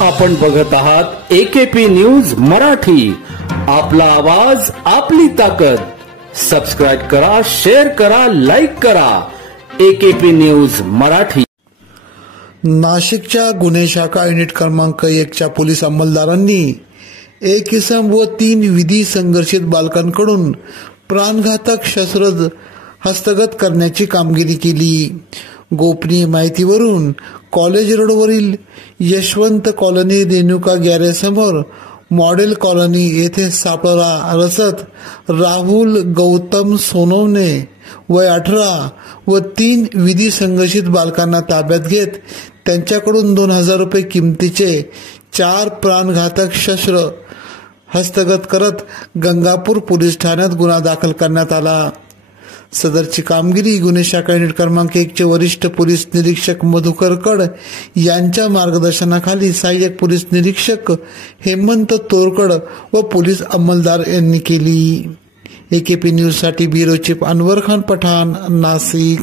आपण बघत आहात एकेपी न्यूज मराठी. आपला आवाज आपली ताकद. सबस्क्राइब करा, शेअर करा, लाईक करा. AKP news Marathi. नाशिकच्या गुन्हे शाखा युनिट क्रमांक 1च्या पोलीस अंमलदारांनी एक इसम व 3 विधी संघर्षित बालकांकडून प्राणघातक शस्त्र हस्तगत करण्याची कामगिरी केली. गोपनीय माहितीवरून कॉलेज रोडवरील यशवंत कॉलनी रेणुका गॅरेज समोर मॉडेल कॉलनी येथे सापळा रचत राहुल गौतम सोनवणे वय 18 व 3 विधी संघर्षित बालकांना ताब्यात घेत त्यांच्याकडून 2000 रुपये किमतीचे 4 प्राणघातक शस्त्र हस्तगत करत गंगापूर पोलीस ठाण्यात गुन्हा दाखल करण्यात आला. सदरची कामगिरी गुन्हे शाखा युनिट क्रमांक 1चे वरिष्ठ पोलीस निरीक्षक मधुकर कड यांच्या मार्गदर्शनाखाली सहाय्यक पोलीस निरीक्षक हेमंत तोरकड व पोलीस अंमलदार यांनी केली. एकेपी न्यूज साठी ब्युरो चीफ अनवर खान पठाण, नाशिक.